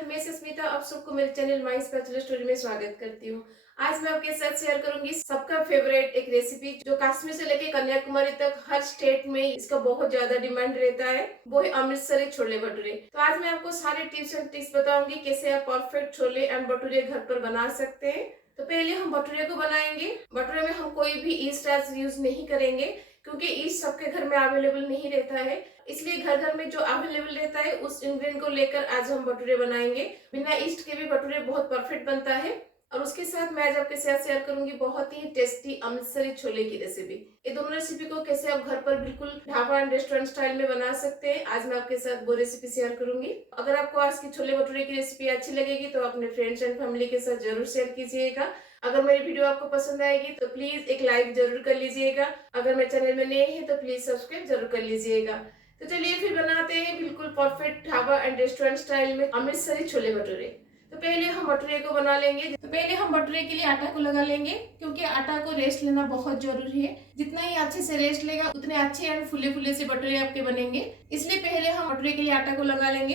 नमस्कार, मैं सुष्मिता आप सबको मेरे चैनल माई स्पेशल स्टोरी में स्वागत करती हूँ। आज मैं आपके साथ शेयर करूंगी सबका फेवरेट एक रेसिपी जो कश्मीर से लेके कन्याकुमारी तक हर स्टेट में इसका बहुत ज्यादा डिमांड रहता है, वो है अमृतसरी छोले भटूरे। तो आज मैं आपको सारे टिप्स एंड ट्रिक्स बताऊंगी कैसे आप परफेक्ट छोले एंड भटूरे घर पर बना सकते हैं। तो पहले हम भटूरे को बनाएंगे। भटूरे में हम कोई भी ईस्ट आज यूज नहीं करेंगे क्योंकि ईस्ट सबके घर में अवेलेबल नहीं रहता है, इसलिए घर घर में जो अवेलेबल रहता है उस इंग्रेडिएंट को लेकर आज हम भटूरे बनाएंगे। बिना ईस्ट के भी भटूरे बहुत परफेक्ट बनता है। और उसके साथ मैं आज आपके साथ शेयर करूंगी बहुत ही टेस्टी अमृतसरी छोले की रेसिपी। ये दोनों रेसिपी को कैसे आप घर पर बिल्कुल ढाबा एंड रेस्टोरेंट स्टाइल में बना सकते हैं, आज मैं आपके साथ वो रेसिपी शेयर करूंगी। अगर आपको आज की छोले भटूरे की रेसिपी अच्छी लगेगी तो अपने फ्रेंड्स एंड फैमिली के साथ जरूर शेयर कीजिएगा। अगर मेरी वीडियो आपको पसंद आएगी तो प्लीज एक लाइक जरूर कर लीजिएगा। अगर मेरे चैनल में नए हैं तो प्लीज सब्सक्राइब जरूर कर लीजिएगा। तो चलिए फिर बनाते हैं बिल्कुल perfect dhaba and restaurant style में अमृतसरी छोले भटूरे। तो पहले हम भटूरे को बना लेंगे। तो पहले हम भटूरे के लिए आटा को लगा लेंगे क्योंकि आटा को रेस्ट लेना बहुत जरूरी है। जितना ही अच्छे से रेस्ट लेगा उतने अच्छे एंड फुले फुले से भटूरे आपके बनेंगे, इसलिए पहले हम भटूरे के लिए आटा को लगा लेंगे।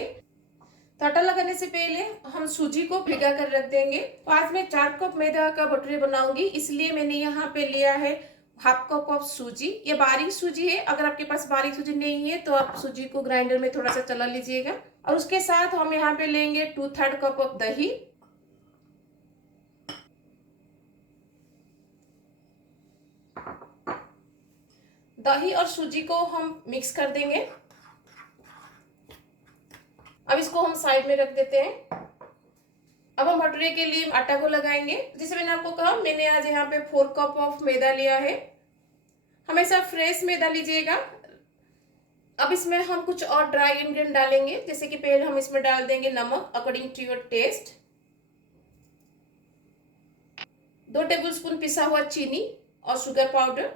तो आटा लगाने से पहले हम सूजी को भिगा कर रख देंगे। तो आज मैं 4 कप मैदा का भटूरे बनाऊंगी, इसलिए मैंने यहाँ पे लिया है हाफ कप ऑफ सूजी। ये बारीक सूजी है, अगर आपके पास बारीक सूजी नहीं है तो आप सूजी को ग्राइंडर में थोड़ा सा चला लीजिएगा। और उसके साथ हम यहाँ पे लेंगे 2/3 कप ऑफ दही। दही और सूजी को हम मिक्स कर देंगे। अब इसको हम साइड में रख देते हैं। अब हम भटूरे के लिए आटा को लगाएंगे। जैसे मैंने आपको कहा, मैंने आज यहाँ पे 4 कप ऑफ मैदा लिया है। हमेशा फ्रेश मैदा लीजिएगा। अब इसमें हम कुछ और ड्राई इंग्रेडिएंट डालेंगे, जैसे कि पहले हम इसमें डाल देंगे नमक according to your taste, 2 tablespoon पिसा हुआ चीनी और शुगर पाउडर,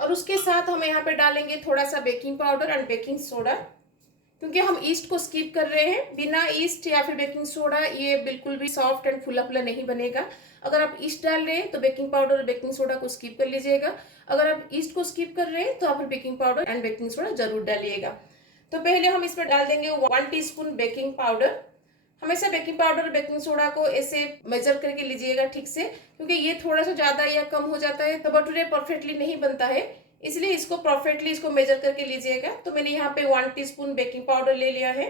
और उसके साथ हम यहाँ पे डालेंगे थोड़ा सा baking powder and baking soda. क्योंकि हम ईस्ट को स्किप कर रहे हैं, बिना ईस्ट या फिर बेकिंग सोडा ये बिल्कुल भी सॉफ्ट एंड फुला फुला नहीं बनेगा। अगर आप ईस्ट डाल रहे हैं तो बेकिंग पाउडर और बेकिंग सोडा को स्किप कर लीजिएगा। अगर आप ईस्ट को स्किप कर रहे हैं तो आप baking powder and baking soda जरूर डालिएगा। तो पहले हम इसमें डाल देंगे 1 टीस्पून बेकिंग पाउडर। हमेशा बेकिंग पाउडर और बेकिंग सोडा को ऐसे मेजर करके लीजिएगा ठीक से, क्योंकि ये थोड़ा सा ज्यादा या कम हो जाता है तो भटूरे परफेक्टली नहीं बनता है, इसलिए इसको परफेक्टली इसको मेजर करके लीजिएगा। तो मैंने यहाँ पे 1 टीस्पून बेकिंग पाउडर ले लिया है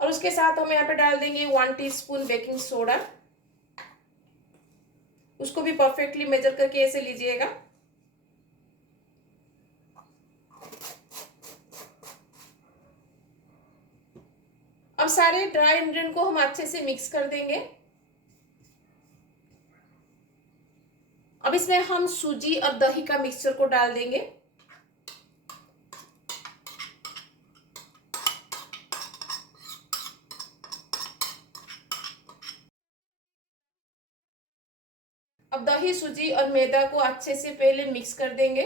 और उसके साथ हम यहाँ पे डाल देंगे 1 टीस्पून बेकिंग सोडा। उसको भी परफेक्टली मेजर करके ऐसे लीजिएगा। अब सारे ड्राई इंग्रेडिएंट को हम अच्छे से मिक्स कर देंगे। अब इसमें हम सूजी और दही का मिक्सचर को डाल देंगे। अब दही सूजी और मैदा को अच्छे से पहले मिक्स कर देंगे।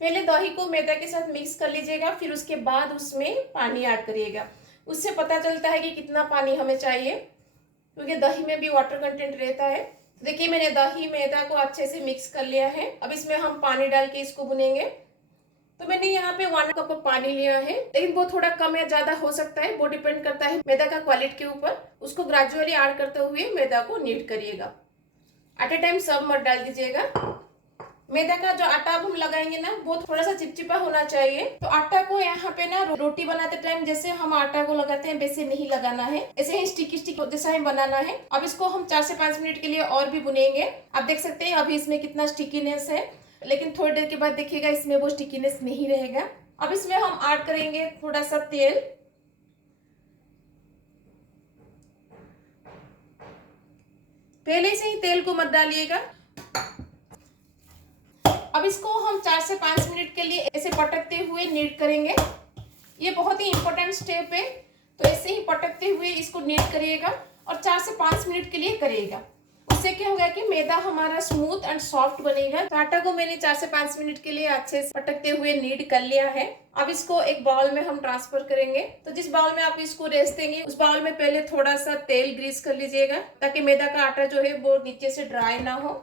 पहले दही को मैदा के साथ मिक्स कर लीजिएगा, फिर उसके बाद उसमें पानी ऐड करिएगा। उससे पता चलता है कि कितना पानी हमें चाहिए, क्योंकि दही में भी वाटर कंटेंट रहता है। देखिए मैंने दही मैदा को अच्छे से मिक्स कर लिया है। अब इसमें हम पानी डाल के इसको भुनेंगे। तो मैंने यहाँ पे 1 कप पानी लिया है, लेकिन वो थोड़ा कम या ज्यादा हो सकता है, वो डिपेंड करता है मैदा का क्वालिटी के ऊपर। उसको ग्रेजुअली ऐड करते हुए मैदा को नीड करिएगा, एट ए टाइम सब मत डाल दीजिएगा। मैदा का जो आटा अब हम लगाएंगे ना, वो थोड़ा सा चिपचिपा होना चाहिए। तो आटा को यहाँ पे ना रोटी बनाते टाइम जैसे हम आटा को लगाते हैं वैसे नहीं लगाना है, ऐसे ही स्टिकी स्टिक जैसा ही बनाना है। अब इसको हम 4 से 5 मिनट के लिए और भी बुनेंगे। आप देख सकते हैं अभी इसमें कितना स्टिकीनेस है, लेकिन थोड़ी देर के बाद देखिएगा इसमें वो स्टिकीनेस नहीं रहेगा। अब इसमें हम ऐड करेंगे थोड़ा सा तेल। पहले से ही तेल को मत डालिएगा। अब इसको हम 4 से 5 मिनट के लिए ऐसे पटकते हुए नीट करेंगे। ये बहुत ही इंपॉर्टेंट स्टेप है, तो ऐसे ही पटकते हुए इसको नीट करिएगा और 4 से 5 मिनट के लिए करिएगा। उससे क्या होगा कि मैदा हमारा स्मूथ एंड सॉफ्ट बनेगा। तो आटा को मैंने 4 से 5 मिनट के लिए अच्छे से पटकते हुए नीट कर लिया है। अब इसको एक बाउल में हम ट्रांसफर करेंगे। तो जिस बाउल में आप इसको रेस्ट देंगे उस बाउल में पहले थोड़ा सा तेल ग्रीस कर लीजिएगा, ताकि मैदा का आटा जो है वो नीचे से ड्राई ना हो।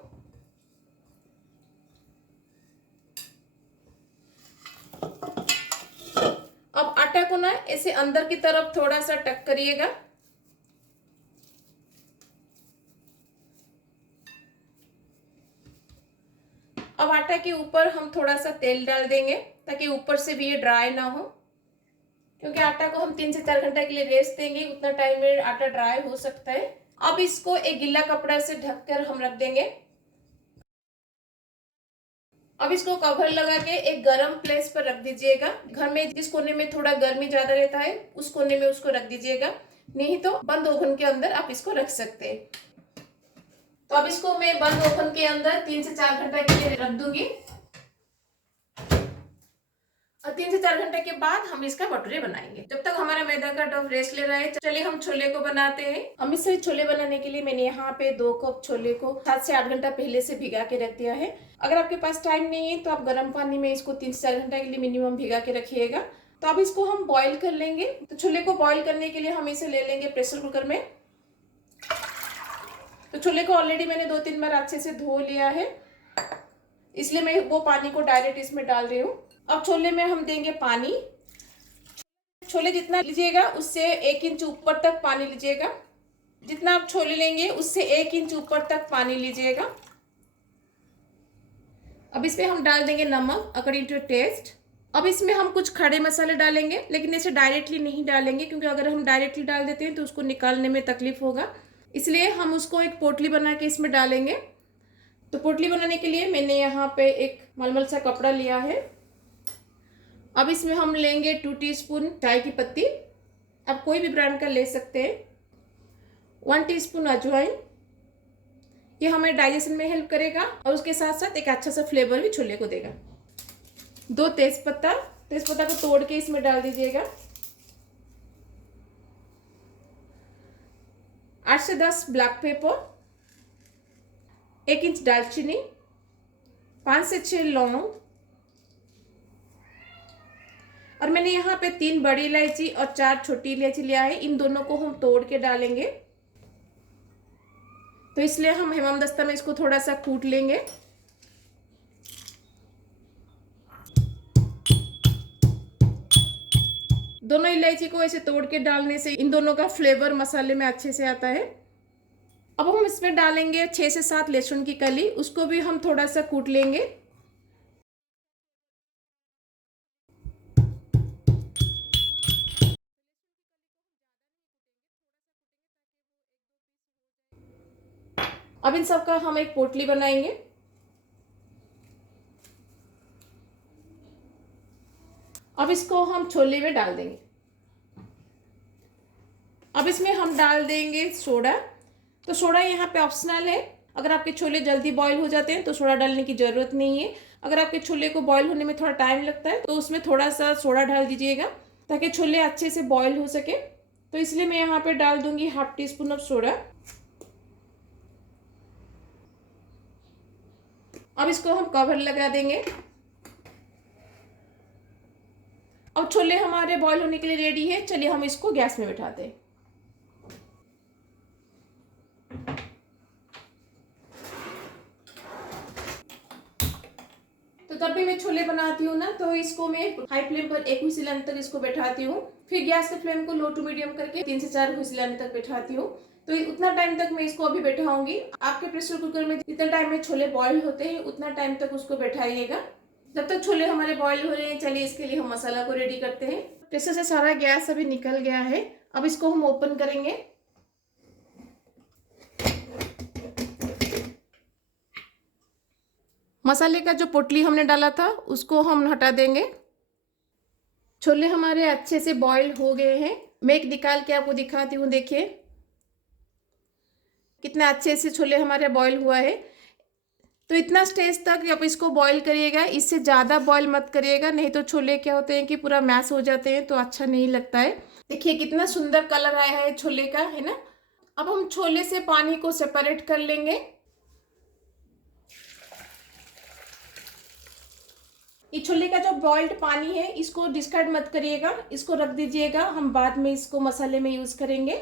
को ना ऐसे अंदर की तरफ थोड़ा सा टक करिएगा। अब आटा के ऊपर हम थोड़ा सा तेल डाल देंगे ताकि ऊपर से भी ये ड्राई ना हो, क्योंकि आटा को हम 3 से 4 घंटे के लिए रेस्ट देंगे, उतना टाइम में आटा ड्राई हो सकता है। अब इसको एक गीला कपड़ा से ढककर हम रख देंगे। अब इसको कवर लगा के एक गर्म प्लेस पर रख दीजिएगा। घर में जिस कोने में थोड़ा गर्मी ज्यादा रहता है उस कोने में उसको रख दीजिएगा, नहीं तो बंद ओवन के अंदर आप इसको रख सकते हैं। तो अब इसको मैं बंद ओवन के अंदर 3 से 4 घंटे के लिए रख दूंगी और 3 से 4 घंटे के बाद हम इसका भटूरे बनाएंगे। जब तक हमारा मैदा का डो रेस्ट ले रहा है, चलिए हम छोले को बनाते हैं। अमित से छोले बनाने के लिए मैंने यहाँ पे 2 कप छोले को 7 से 8 घंटा पहले से भिगा के रख दिया है। अगर आपके पास टाइम नहीं है तो आप गर्म पानी में इसको 3 से 4 घंटे के लिए मिनिमम भिगा के रखिएगा। तो अब इसको हम बॉईल कर लेंगे। तो छोले को बॉईल करने के लिए हम इसे ले लेंगे प्रेशर कुकर में। तो छोले को ऑलरेडी मैंने 2-3 बार अच्छे से धो लिया है, इसलिए मैं वो पानी को डायरेक्ट इसमें डाल रही हूँ। अब छोले में हम देंगे पानी। छोले जितना लीजिएगा उससे 1 इंच ऊपर तक पानी लीजिएगा। जितना आप छोले लेंगे उससे 1 इंच ऊपर तक पानी लीजिएगा। अब इसमें हम डाल देंगे नमक अकॉर्डिंग टू टेस्ट। अब इसमें हम कुछ खड़े मसाले डालेंगे, लेकिन इसे डायरेक्टली नहीं डालेंगे, क्योंकि अगर हम डायरेक्टली डाल देते हैं तो उसको निकालने में तकलीफ होगा, इसलिए हम उसको एक पोटली बना के इसमें डालेंगे। तो पोटली बनाने के लिए मैंने यहाँ पे एक मलमल सा कपड़ा लिया है। अब इसमें हम लेंगे 2 टीस्पून चाय की पत्ती, आप कोई भी ब्रांड का ले सकते हैं। 1 टीस्पून अजवाइन, ये हमें डाइजेशन में हेल्प करेगा और उसके साथ साथ एक अच्छा सा फ्लेवर भी छोले को देगा। 2 तेजपत्ता को तोड़ के इसमें डाल दीजिएगा। 8 से 10 ब्लैक पेपर, 1 इंच दालचीनी, 5 से 6 लौंग, और मैंने यहाँ पे 3 बड़ी इलायची और 4 छोटी इलायची लिया है। इन दोनों को हम तोड़ के डालेंगे, तो इसलिए हम हेमदस्ता में इसको थोड़ा सा कूट लेंगे। दोनों इलायची को ऐसे तोड़ के डालने से इन दोनों का फ्लेवर मसाले में अच्छे से आता है। अब हम इसमें डालेंगे 6 से 7 लहसुन की कली, उसको भी हम थोड़ा सा कूट लेंगे। अब इन सब का हम एक पोटली बनाएंगे। अब इसको हम छोले में डाल देंगे। अब इसमें हम डाल देंगे सोडा। तो सोडा यहाँ पे ऑप्शनल है, अगर आपके छोले जल्दी बॉईल हो जाते हैं तो सोडा डालने की ज़रूरत नहीं है। अगर आपके छोले को बॉईल होने में थोड़ा टाइम लगता है तो उसमें थोड़ा सा सोडा डाल दीजिएगा ताकि छोले अच्छे से बॉईल हो सके। तो इसलिए मैं यहाँ पे डाल दूंगी 1/2 टीस्पून ऑफ सोडा। अब इसको हम कवर लगा देंगे। अब छोले हमारे बॉईल होने के लिए रेडी है, चलिए हम इसको गैस में बिठाते हैं। तो तब भी मैं छोले बनाती हूँ ना, तो इसको मैं हाई फ्लेम पर 1 व्हिसिल आने तक इसको बैठाती हूँ, फिर गैस के फ्लेम को लो टू मीडियम करके 3 से 4 व्हिसिल आने तक बैठाती हूँ। तो उतना टाइम तक मैं इसको अभी बैठाऊंगी। आपके प्रेशर कुकर में जितना टाइम में छोले बॉईल होते हैं उतना टाइम तक उसको बैठाइएगा। जब तक छोले हमारे बॉईल हो रहे हैं, चलिए इसके लिए हम मसाला को रेडी करते हैं। प्रेशर से सारा गैस अभी निकल गया है। अब इसको हम ओपन करेंगे। मसाले का जो पोटली हमने डाला था उसको हम हटा देंगे। छोले हमारे अच्छे से बॉईल हो गए हैं। मैं एक निकाल के आपको दिखाती हूँ, देखिए कितना अच्छे से छोले हमारे बॉईल हुआ है। तो इतना स्टेज तक आप इसको बॉईल करिएगा, इससे ज़्यादा बॉईल मत करिएगा, नहीं तो छोले क्या होते हैं कि पूरा मैश हो जाते हैं तो अच्छा नहीं लगता है। देखिए कितना सुंदर कलर आया है छोले का, है ना। अब हम छोले से पानी को सेपरेट कर लेंगे। ये छोले का जो बॉइल्ड पानी है इसको डिस्कार्ड मत करिएगा, इसको रख दीजिएगा, हम बाद में इसको मसाले में यूज करेंगे।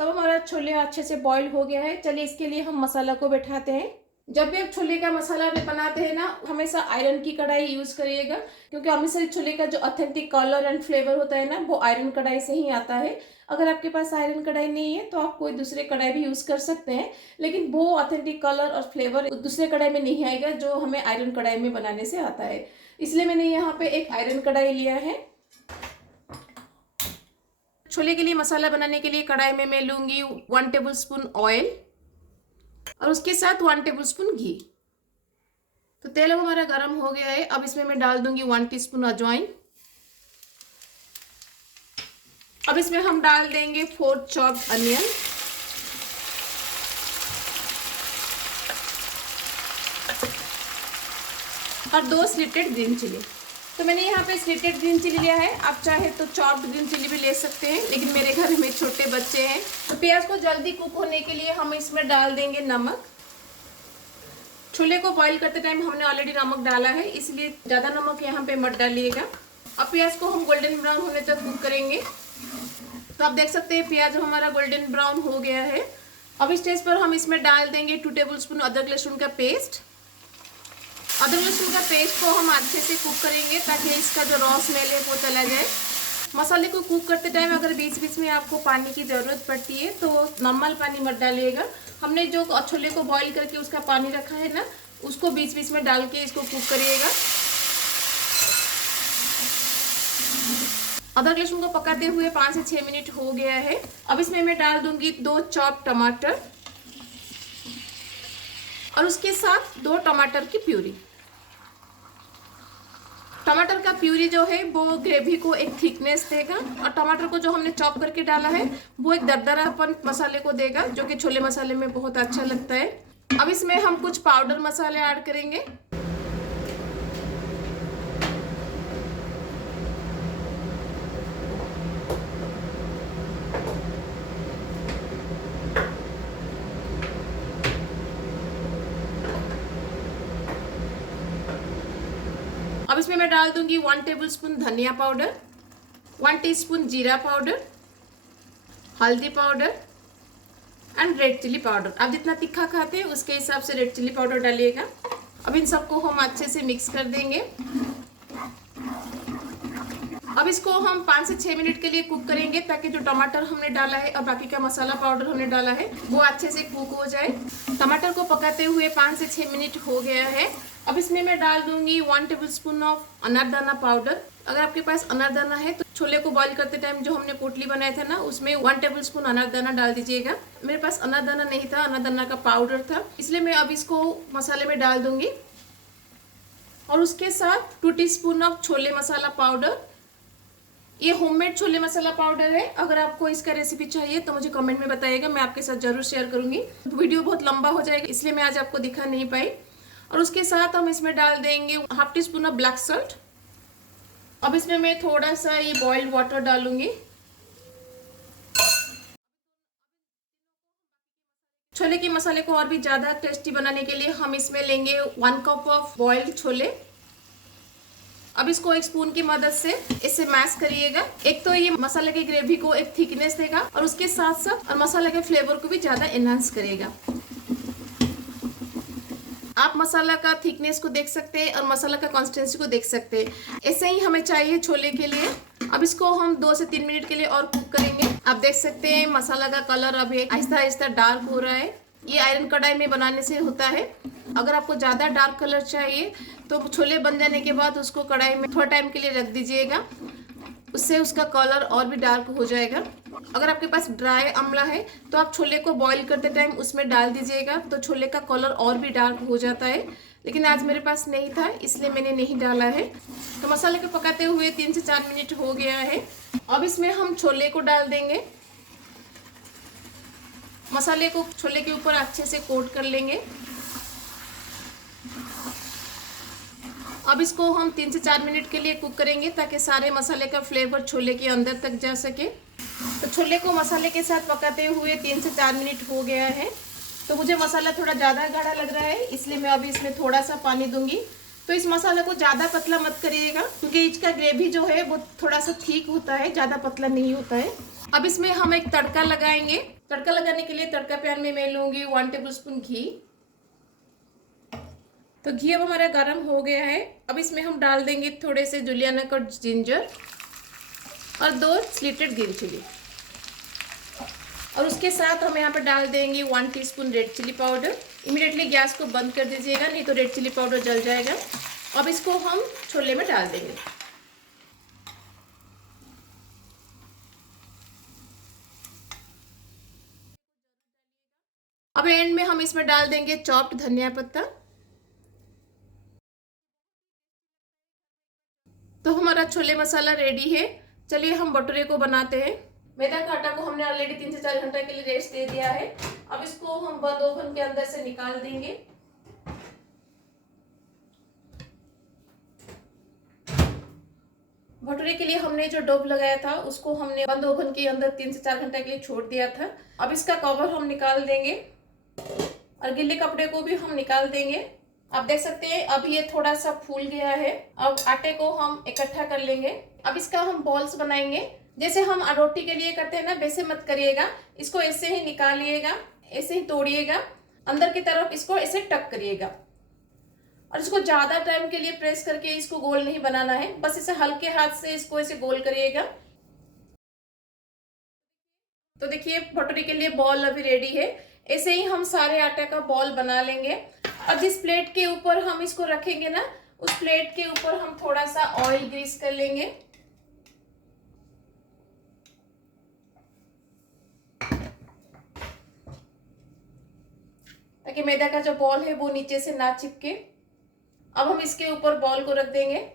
तब हमारा छोले अच्छे से बॉईल हो गया है। चलिए इसके लिए हम मसाला को बैठाते हैं। जब भी आप छोले का मसाला बनाते हैं ना, हमेशा आयरन की कढ़ाई यूज करिएगा, क्योंकि हमेशा छोले का जो ऑथेंटिक कलर एंड फ्लेवर होता है ना, वो आयरन कढ़ाई से ही आता है। अगर आपके पास आयरन कढ़ाई नहीं है तो आप कोई दूसरे कढ़ाई भी यूज कर सकते हैं, लेकिन वो ऑथेंटिक कलर और फ्लेवर दूसरे कढ़ाई में नहीं आएगा जो हमें आयरन कढ़ाई में बनाने से आता है। इसलिए मैंने यहाँ पे एक आयरन कढ़ाई लिया है। छोले के लिए मसाला बनाने के लिए कढ़ाई में मैं लूंगी 1 टेबल स्पून ऑयल और उसके साथ 1 टेबल स्पून घी। तो तेल हमारा गर्म हो गया है। अब इसमें मैं डाल दूंगी 1 टीस्पून अजवाइन। अब इसमें हम डाल देंगे 4 चॉप्ड अनियन, और 2 स्लिटेड ग्रीन चिली। तो मैंने यहाँ पे स्लिटेड ग्रीन चिली लिया है, आप चाहे तो चॉप्ड ग्रीन चिली भी ले सकते हैं, लेकिन मेरे घर में छोटे बच्चे हैं। तो प्याज को जल्दी कुक होने के लिए हम इसमें डाल देंगे नमक। छोले को बॉईल करते टाइम हमने ऑलरेडी नमक डाला है, इसलिए ज़्यादा नमक यहाँ पे मत डालिएगा। अब प्याज को हम गोल्डन ब्राउन होने तक कुक करेंगे। तो आप देख सकते हैं प्याज हमारा गोल्डन ब्राउन हो गया है। अब इस स्टेज पर हम इसमें डाल देंगे 2 टेबल स्पून अदरक लहसुन का पेस्ट। अदरक लहसुन का पेस्ट को हम अच्छे से कुक करेंगे ताकि इसका जो रॉ स्मेल है वो चला जाए। मसाले को कुक करते टाइम अगर बीच बीच में आपको पानी की ज़रूरत पड़ती है तो नॉर्मल पानी मत डालिएगा। हमने जो छोले को बॉईल करके उसका पानी रखा है ना, उसको बीच बीच में डाल के इसको कुक करिएगा। अदरक लहसुन को पकाते हुए 5 से 6 मिनट हो गया है। अब इसमें मैं डाल दूंगी 2 चॉप टमाटर और उसके साथ 2 टमाटर की प्यूरी। टमाटर का प्यूरी जो है वो ग्रेवी को एक थिकनेस देगा, और टमाटर को जो हमने चॉप करके डाला है वो एक दरदरापन मसाले को देगा, जो कि छोले मसाले में बहुत अच्छा लगता है। अब इसमें हम कुछ पाउडर मसाले ऐड करेंगे। अब इसमें मैं डाल दूंगी 1 टेबल स्पून धनिया पाउडर, 1 टीस्पून जीरा पाउडर, हल्दी powder and red chilli powder. आप जितना तीखा खाते हैं उसके हिसाब से रेड चिली पाउडर डालिएगा। अब इन सबको हम अच्छे से मिक्स कर देंगे। अब इसको हम 5 से 6 मिनट के लिए कुक करेंगे ताकि जो टमाटर हमने डाला है और बाकी का मसाला पाउडर हमने डाला है वो अच्छे से कुक हो जाए। टमाटर को पकाते हुए 5 से 6 मिनट हो गया है। अब इसमें मैं डाल दूंगी 1 table spoon of anardana powder. अगर आपके पास अनारदाना है तो छोले को बॉईल करते टाइम जो हमने पोटली बनाया था ना, उसमें 1 टेबल स्पून अनारदाना डाल दीजिएगा। मेरे पास अनारदाना नहीं था, अनारदाना का पाउडर था, इसलिए मैं अब इसको मसाले में डाल दूंगी। और उसके साथ 2 teaspoon of chole masala powder. ये होममेड छोले मसाला पाउडर है। अगर आपको इसका रेसिपी चाहिए तो मुझे कमेंट में बताइएगा, मैं आपके साथ जरूर शेयर करूंगी। वीडियो बहुत लंबा हो जाएगा इसलिए मैं आज आपको दिखा नहीं पाई। और उसके साथ हम इसमें डाल देंगे 1/2 टीस्पून ऑफ ब्लैक सॉल्ट। अब इसमें मैं थोड़ा सा ये बॉइल्ड वाटर डालूंगी। छोले के मसाले को और भी ज़्यादा टेस्टी बनाने के लिए हम इसमें लेंगे 1 कप ऑफ बॉइल्ड छोले। अब इसको एक स्पून की मदद से इसे मैश करिएगा। एक तो ये मसाले की ग्रेवी को एक थिकनेस देगा और उसके साथ साथ और मसाले के फ्लेवर को भी ज़्यादा एनहांस करेगा। आप मसाला का थिकनेस को देख सकते हैं और मसाला का कंसिस्टेंसी को देख सकते हैं। ऐसे ही हमें चाहिए छोले के लिए। अब इसको हम 2 से 3 मिनट के लिए और कुक करेंगे। आप देख सकते हैं मसाला का कलर अभी आहिस्ता आहिस्ता डार्क हो रहा है। ये आयरन कढ़ाई में बनाने से होता है। अगर आपको ज़्यादा डार्क कलर चाहिए तो छोले बन जाने के बाद उसको कढ़ाई में थोड़ा टाइम के लिए रख दीजिएगा, उससे उसका कलर और भी डार्क हो जाएगा। अगर आपके पास ड्राई अमला है तो आप छोले को बॉईल करते टाइम उसमें डाल दीजिएगा, तो छोले का कलर और भी डार्क हो जाता है। लेकिन आज मेरे पास नहीं था इसलिए मैंने नहीं डाला है। तो मसाले को पकाते हुए 3 से 4 मिनट हो गया है। अब इसमें हम छोले को डाल देंगे। मसाले को छोले के ऊपर अच्छे से कोट कर लेंगे। अब इसको हम 3 से 4 मिनट के लिए कुक करेंगे ताकि सारे मसाले का फ्लेवर छोले के अंदर तक जा सके। तो छोले को मसाले के साथ पकाते हुए 3 से 4 मिनट हो गया है। तो मुझे मसाला थोड़ा ज़्यादा गाढ़ा लग रहा है, इसलिए मैं अभी इसमें थोड़ा सा पानी दूंगी। तो इस मसाला को ज़्यादा पतला मत करिएगा क्योंकि इसका ग्रेवी जो है वो थोड़ा सा थिक होता है, ज़्यादा पतला नहीं होता है। अब इसमें हम एक तड़का लगाएंगे। तड़का लगाने के लिए तड़का पैन में मैं लूँगी 1 टेबल स्पून घी। तो घी अब हमारा गर्म हो गया है। अब इसमें हम डाल देंगे थोड़े से जुलियन कट जिंजर और 2 स्लिटेड ग्रीन चिली, और उसके साथ हम यहाँ पर डाल देंगे 1 teaspoon red chilli powder. Immediately gas को बंद कर दीजिएगा, नहीं तो रेड चिली पाउडर जल जाएगा। अब इसको हम छोले में डाल देंगे। अब एंड में हम इसमें डाल देंगे चॉप्ड धनिया पत्ता। तो हमारा छोले मसाला रेडी है। चलिए हम भटूरे को बनाते हैं। मैदा का आटा को हमने ऑलरेडी 3 से 4 घंटे के लिए रेस्ट दे दिया है। अब इसको हम बंद ओवन के अंदर से निकाल देंगे। भटूरे के लिए हमने जो डो लगाया था उसको हमने बंद ओवन के अंदर 3 से 4 घंटे के लिए छोड़ दिया था। अब इसका कवर हम निकाल देंगे और गीले कपड़े को भी हम निकाल देंगे। आप देख सकते हैं अब ये थोड़ा सा फूल गया है। अब आटे को हम इकट्ठा कर लेंगे। अब इसका हम बॉल्स बनाएंगे। जैसे हम रोटी के लिए करते हैं ना, वैसे मत करिएगा। इसको ऐसे ही निकालिएगा, ऐसे ही तोड़िएगा, अंदर की तरफ इसको ऐसे टक करिएगा, और इसको ज्यादा टाइम के लिए प्रेस करके इसको गोल नहीं बनाना है। बस इसे हल्के हाथ से इसको ऐसे गोल करिएगा। तो देखिए भटूरे के लिए बॉल अभी रेडी है। ऐसे ही हम सारे आटे का बॉल बना लेंगे। अब जिस प्लेट के ऊपर हम इसको रखेंगे ना, उस प्लेट के ऊपर हम थोड़ा सा ऑयल ग्रीस कर लेंगे। ताकि मैदा का जो बॉल है वो नीचे से ना चिपके। अब हम इसके ऊपर बॉल को रख देंगे।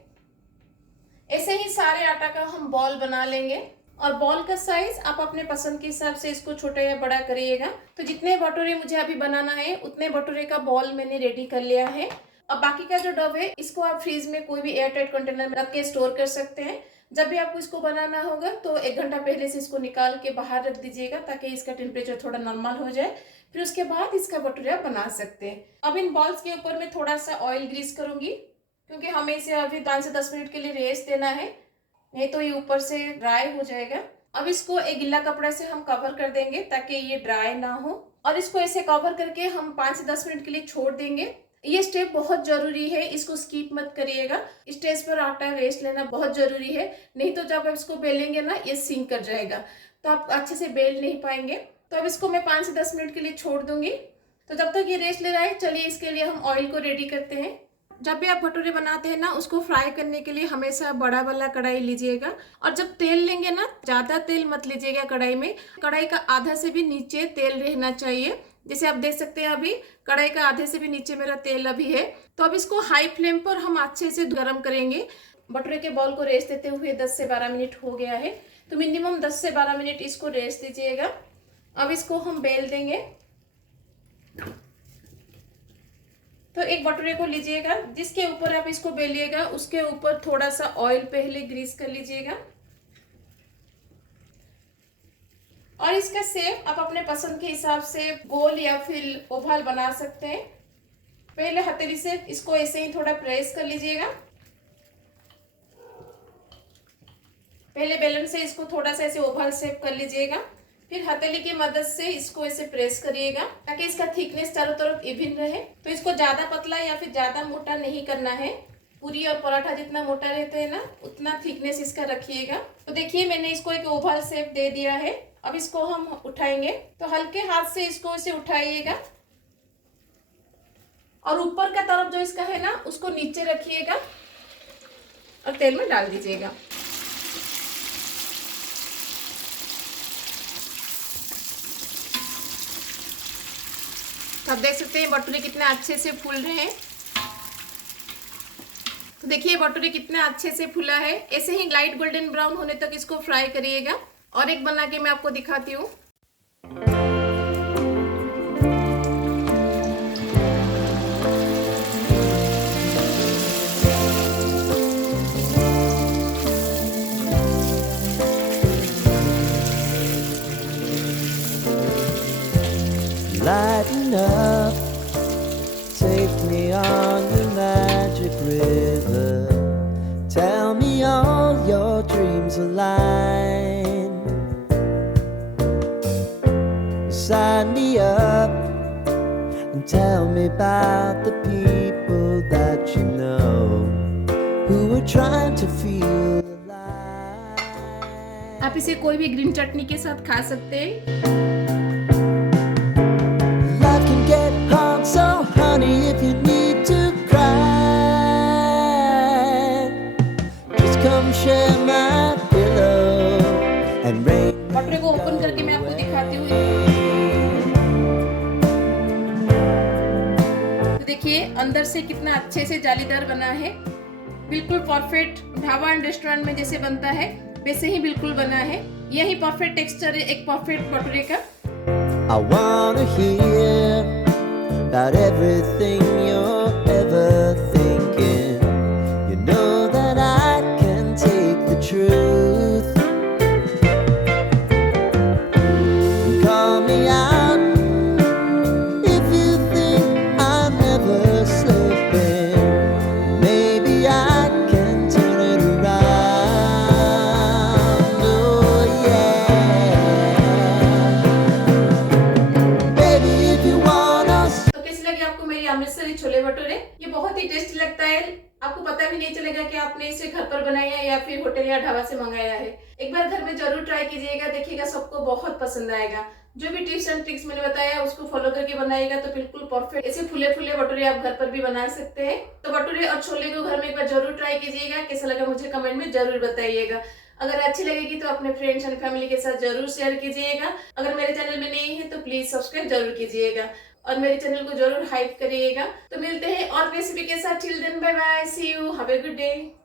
ऐसे ही सारे आटा का हम बॉल बना लेंगे, और बॉल का साइज आप अपने पसंद के हिसाब से इसको छोटा या बड़ा करिएगा। तो जितने भटूरे मुझे अभी बनाना है उतने भटूरे का बॉल मैंने रेडी कर लिया है। अब बाकी का जो डो है इसको आप फ्रीज में कोई भी एयरटाइट कंटेनर में रख के स्टोर कर सकते हैं। जब भी आपको इसको बनाना होगा तो 1 घंटा पहले से इसको निकाल के बाहर रख दीजिएगा, ताकि इसका टेम्परेचर थोड़ा नॉर्मल हो जाए। फिर उसके बाद इसका भटूरे आप बना सकते हैं। अब इन बॉल्स के ऊपर मैं थोड़ा सा ऑयल ग्रीस करूंगी, क्योंकि हमें इसे अभी 5 से 10 मिनट के लिए रेस्ट देना है, नहीं तो ये ऊपर से ड्राई हो जाएगा। अब इसको एक गीला कपड़ा से हम कवर कर देंगे ताकि ये ड्राई ना हो, और इसको ऐसे कवर करके हम 5 से 10 मिनट के लिए छोड़ देंगे। ये स्टेप बहुत जरूरी है, इसको स्किप मत करिएगा। इस स्टेज पर आटा रेस्ट लेना बहुत जरूरी है, नहीं तो जब आप इसको बेलेंगे ना ये सिंक कर जाएगा, तो आप अच्छे से बेल नहीं पाएंगे। तो अब इसको मैं 5 से 10 मिनट के लिए छोड़ दूंगी। तो जब तक ये रेस्ट ले रहा है, चलिए इसके लिए हम ऑयल को रेडी करते हैं। जब भी आप भटूरे बनाते हैं ना, उसको फ्राई करने के लिए हमेशा बड़ा वाला कढ़ाई लीजिएगा, और जब तेल लेंगे ना, ज्यादा तेल मत लीजिएगा कढ़ाई में। कढ़ाई का आधा से भी नीचे तेल रहना चाहिए। जैसे आप देख सकते हैं अभी कढ़ाई का आधे से भी नीचे मेरा तेल अभी है। तो अब इसको हाई फ्लेम पर हम अच्छे से गर्म करेंगे। भटूरे के बॉल को रेस्ट देते हुए 10 से 12 मिनट हो गया है, तो मिनिमम 10 से 12 मिनट इसको रेस्ट दीजिएगा। अब इसको हम बेल देंगे। तो एक भटूरे को लीजिएगा, जिसके ऊपर आप इसको बेलिएगा उसके ऊपर थोड़ा सा ऑयल पहले ग्रीस कर लीजिएगा, और इसका शेप आप अपने पसंद के हिसाब से गोल या फिर ओवल बना सकते हैं। पहले हथेली से इसको ऐसे ही थोड़ा प्रेस कर लीजिएगा। पहले बेलन से इसको थोड़ा सा ऐसे ओवल शेप कर लीजिएगा, फिर हथेली की मदद से इसको ऐसे प्रेस करिएगा ताकि इसका थिकनेस चारों तरफ इवन रहे। तो इसको ज्यादा पतला या फिर ज्यादा मोटा नहीं करना है। पूरी और पराठा जितना मोटा रहता है ना, उतना थिकनेस इसका रखिएगा। तो देखिए मैंने इसको एक ओवल शेप दे दिया है। अब इसको हम उठाएंगे, तो हल्के हाथ से इसको ऐसे उठाइएगा, और ऊपर का तरफ जो इसका है ना उसको नीचे रखिएगा और तेल में डाल दीजिएगा। आप देख सकते हैं भटूरे कितने अच्छे से फूल रहे हैं। तो देखिए भटूरे कितना अच्छे से फूला है। ऐसे ही लाइट गोल्डन ब्राउन होने तक इसको फ्राई करिएगा। और एक बना के मैं आपको दिखाती हूँ। Lighten up, take me on the magic river. Tell me all your dreams align. Sign me up and tell me about the people trying to feel alive. आप इसे कोई भी ग्रीन चटनी के साथ खा सकते हैं। Life can get hard, so honey, if you need to cry, just come share my pillow and rain. बटरे को ओपन करके मैं आपको दिखाती हूँ। तो देखिए अंदर से कितना अच्छे से जालीदार बना है, बिल्कुल परफेक्ट ढाबा एंड रेस्टोरेंट में जैसे बनता है वैसे ही बिल्कुल बना है। यही परफेक्ट टेक्सचर है एक परफेक्ट भटूरे का। I wanna hear about everything you're ever thinking. You know that I can take the truth. Call me out if you think I'm never slipping. Maybe I can turn it around. Oh yeah. Baby, if you want us. तो कैसे लगे आपको मेरी अमृतसरी छोले भटूरे? ये बहुत ही tasty लगता है, आपको पता भी नहीं चलेगा कि आपने इसे घर पर बनाया है या फिर होटल या ढाबा से मंगाया है। एक बार घर में जरूर ट्राई कीजिएगा, देखिएगा सबको बहुत पसंद आएगा। जो भी टिप्स एंड ट्रिक्स मैंने बताया उसको फॉलो करके बनाइएगा तो बिल्कुल परफेक्ट ऐसे फूले फूले भटूरे आप घर पर भी बना सकते हैं। तो भटूरे और छोले को घर में एक बार जरूर ट्राई कीजिएगा, कैसा लगा मुझे कमेंट में जरूर बताइएगा। अगर अच्छी लगेगी तो अपने फ्रेंड्स एंड फैमिली के साथ जरूर शेयर कीजिएगा। अगर मेरे चैनल में नए हैं तो प्लीज सब्सक्राइब जरूर कीजिएगा और मेरे चैनल को जरूर हाइप करिएगा। तो मिलते हैं और रेसिपी के साथ। Till then bye bye, see you, have a good day.